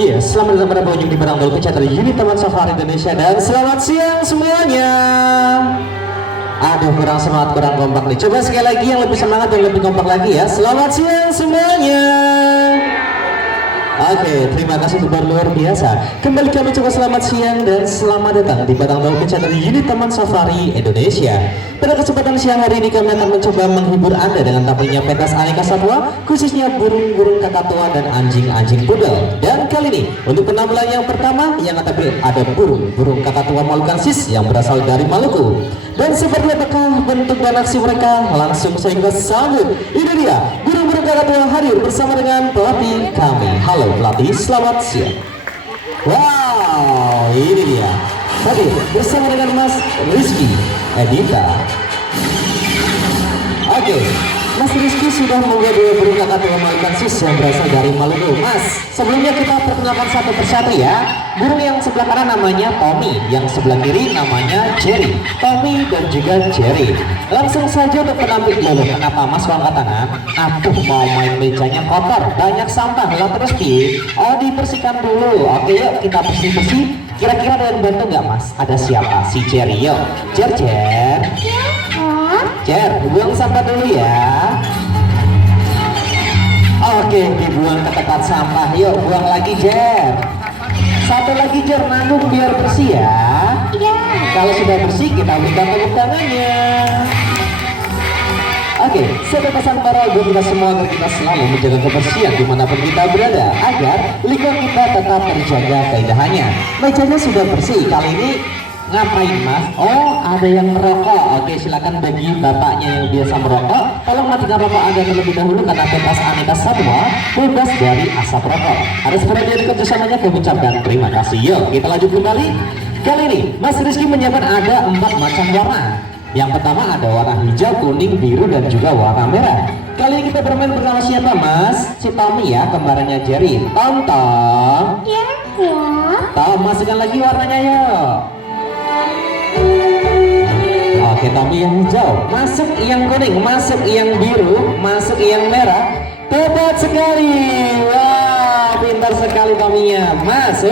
Iya, selamat datang pada pengunjung di Barangdol Pecatur Unit Taman Safari Indonesia dan selamat siang semuanya. Aduh, kurang semangat, kurang kompak nih. Coba sekali lagi yang lebih semangat dan lebih kompak lagi ya. Selamat siang semuanya. Oke, terima kasih luar biasa. Kembali kami coba selamat siang dan selamat datang di Barangdol Pecatur Unit Taman Safari Indonesia. Pada kesempatan siang hari ini kami akan mencoba menghibur Anda dengan tampilnya pentas aneka satwa, khususnya burung-burung kakatua dan anjing-anjing pudel. Dan kali ini untuk penampilan yang pertama yang ada burung kakatua Malukensis yang berasal dari Maluku. Dan seperti apakah bentuk dan aksi mereka, langsung saya sambut. Ini dia burung-burung kakatua hadir bersama dengan pelatih kami. Halo pelatih, selamat siang. Wow, ini dia hadir bersama dengan Mas Rizky Edita. Oke, Mas Rizky sudah membuat dua burung kakatua Malukensis yang berasal dari Maluku. Mas, sebelumnya kita perkenalkan satu persatu ya. Burung yang sebelah kanan namanya Tommy, yang sebelah kiri namanya Jerry. Tommy dan juga Jerry. Langsung saja untuk penampil dulu. Kenapa Mas angkat tangan? Aduh, mau main mejanya kotor, banyak sampah. Lah terus dibersihkan dulu. Oke, yuk kita bersih-bersih. Kira-kira ada yang bantu nggak Mas? Ada siapa? Si Jerry. Yuk, Jer. Jer, buang sampah dulu ya. Oke, dibuang ke tempat sampah. Yuk, buang lagi Jer. Satu lagi Jer, nanggung biar bersih ya. Iya. Kalau sudah bersih, kita berikan tepuk tangannya. Oke, satu pesan moral buat kita semua agar kita selalu menjaga kebersihan dimanapun kita berada, agar lingkungan kita tetap terjaga keindahannya. Mejanya sudah bersih. Kali ini ngapain Mas? Oh, ada yang merokok. Oke, silakan bagi bapaknya yang biasa merokok, tolong matikan rokok Anda terlebih dahulu karena pentas aneka satwa bebas dari asap rokok. Harus perhatian kerjasamanya, kami ucapkan terima kasih. Yuk, kita lanjut kembali. Kali ini Mas Rizky menyiapkan ada 4 macam warna. Yang pertama ada warna hijau, kuning, biru, dan juga warna merah. Kali ini kita bermain bersama siapa Mas? Si Tommy ya, kembarannya Jerry. Tom. Ya. Tom, masukkan lagi warnanya yuk. Oke, Tommy yang hijau, masuk yang kuning, masuk yang biru, masuk yang merah. Tepat sekali. Wah, pintar sekali Tommy-nya. Mas,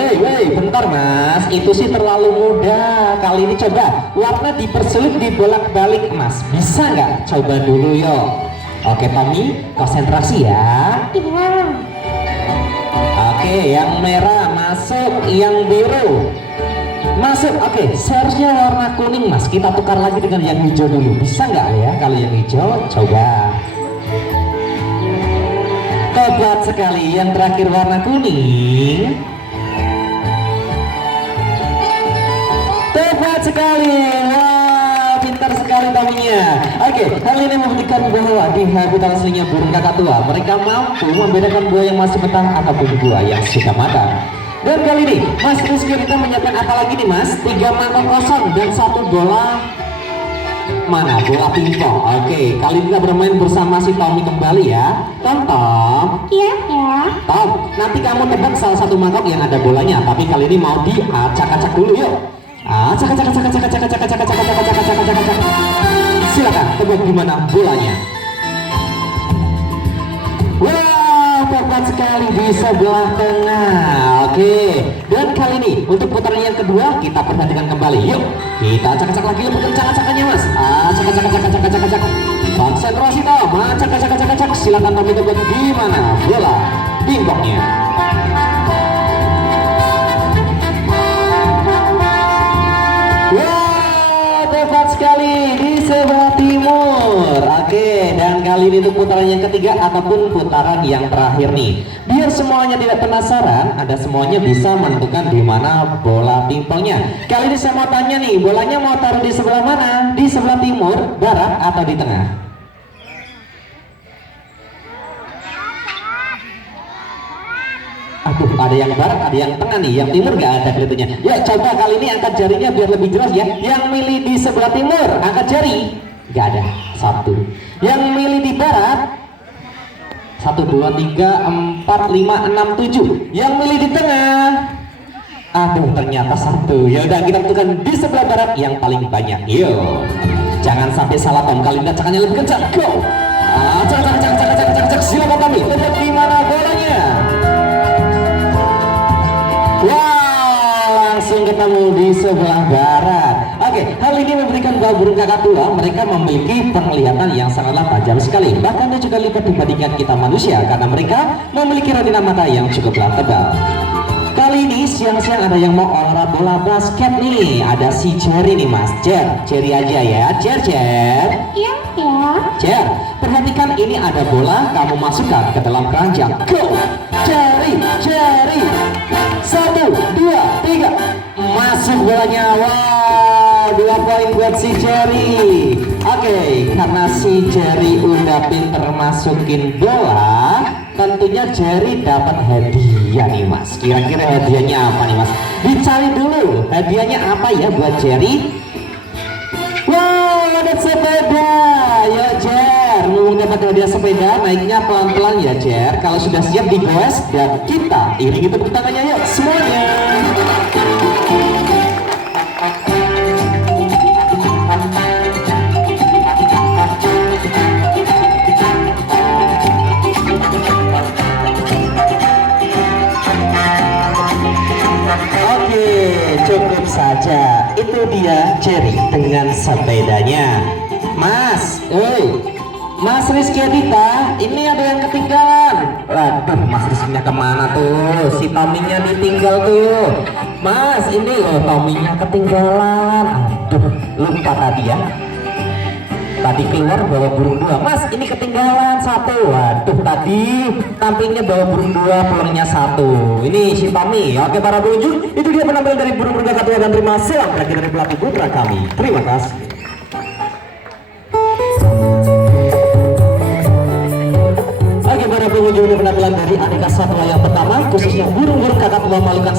bentar Mas, itu sih terlalu mudah. Kali ini coba warna dipersulit, dibolak-balik Mas. Bisa nggak? Coba dulu yuk. Oke Tommy, konsentrasi ya. Oke, yang merah masuk, yang biru masuk. Oke, seharusnya warna kuning Mas. Kita tukar lagi dengan yang hijau dulu. Bisa nggak ya kalau yang hijau? Coba. Tepat sekali. Yang terakhir warna kuning. Tepat sekali. Wah, pintar sekali Tommy-nya. Oke, hal ini membuktikan bahwa di habitat aslinya burung kakatua, mereka mampu membedakan buah yang masih mentah ataupun buah yang sudah matang. Dan kali ini Mas Rizky kita menyiapkan apa lagi nih Mas? 3 mangkok kosong dan 1 bola. Mana? Bola pingpong. Oke, kali ini kita bermain bersama si Tommy kembali ya. Tom. Iya. Tom, nanti kamu tebak salah satu mangkok yang ada bolanya. Tapi kali ini mau diacak-acak dulu yuk. Acak. Silakan tebak di mana bolanya. Tepat sekali di sebelah tengah. Oke, dan kali ini untuk putaran yang kedua kita perhatikan kembali. Yuk, kita acak-acak lagi lebih kencang acakannya Mas. Acak. Konsentrasi Tom. Acak. Silakan Tommy tebak di mana bola pingpongnya. Wow, tepat sekali di sebelah timur. Oke, dan kali ini untuk putaran yang ketiga ataupun putaran yang terakhir nih. Biar semuanya tidak penasaran, Anda semuanya bisa menentukan di mana bola pingpongnya. Kali ini saya mau tanya nih, bolanya mau taruh di sebelah mana? Di sebelah timur, barat, atau di tengah? Aduh, ada yang barat, ada yang tengah nih. Yang timur nggak ada kelihatannya. Ya, coba kali ini angkat jarinya biar lebih jelas ya. Yang milih di sebelah timur, angkat jari. Nggak ada. 1. Yang milih di barat, 1, 2, 3, 4, 5, 6, 7. Yang milih di tengah, aduh ternyata 1. Ya udah, kita tentukan di sebelah barat yang paling banyak. Yuk, jangan sampai salah Tom. Kali ini acakannya lebih kencang. Go. Silakan kami. Tebak di mana bolanya? ketemu di sebelah barat. Oke, hal ini memberikan bahwa burung kakatua mereka memiliki penglihatan yang sangatlah tajam sekali. Bahkan dia juga lipat dibandingkan kita manusia karena mereka memiliki retina mata yang cukuplah tebal. Kali ini siang-siang ada yang mau olahraga bola basket nih. Ada si Jerry nih mas. Jerry aja ya. Jer. Iya, ya. Jer, perhatikan ini ada bola, kamu masukkan ke dalam keranjang. Go, Jerry. 1, 2, 3. Masuk bolanya. Wow, 2 poin buat si Jerry. Oke, karena si Jerry udah pinter masukin bola, tentunya Jerry dapat hadiah nih mas. Kira-kira hadiahnya apa nih mas? Dicari dulu hadiahnya apa ya buat Jerry. Wow, ada sepeda. Ya Jer, mau dapat hadiah sepeda, naiknya pelan-pelan ya Jer. Kalau sudah siap digoes dan kita iringi tepuk tangannya yuk semuanya. Oke, cukup saja. Itu dia Jerry dengan sepedanya. Mas, Mas Rizky Adita, ini ada yang ketinggalan. Waduh, Mas Rizky-nya kemana tuh? Si Tominya ditinggal tuh. Mas, ini loh Tominya ketinggalan. Aduh, lupa tadi ya. Tadi keluar bawa burung 2. Mas, ini ketinggalan 1. Waduh, tadi tampilnya bawa burung 2, pulangnya 1. Ini si Tommy. Oke para pengunjung, itu dia penampilan dari burung-burung kakatua dan terima selang terakhir dari pelatih putra kami. Terima kasih. Oke para pengunjung, ini penampilan dari aneka satwa yang pertama, khususnya burung-burung kakatua memalukan.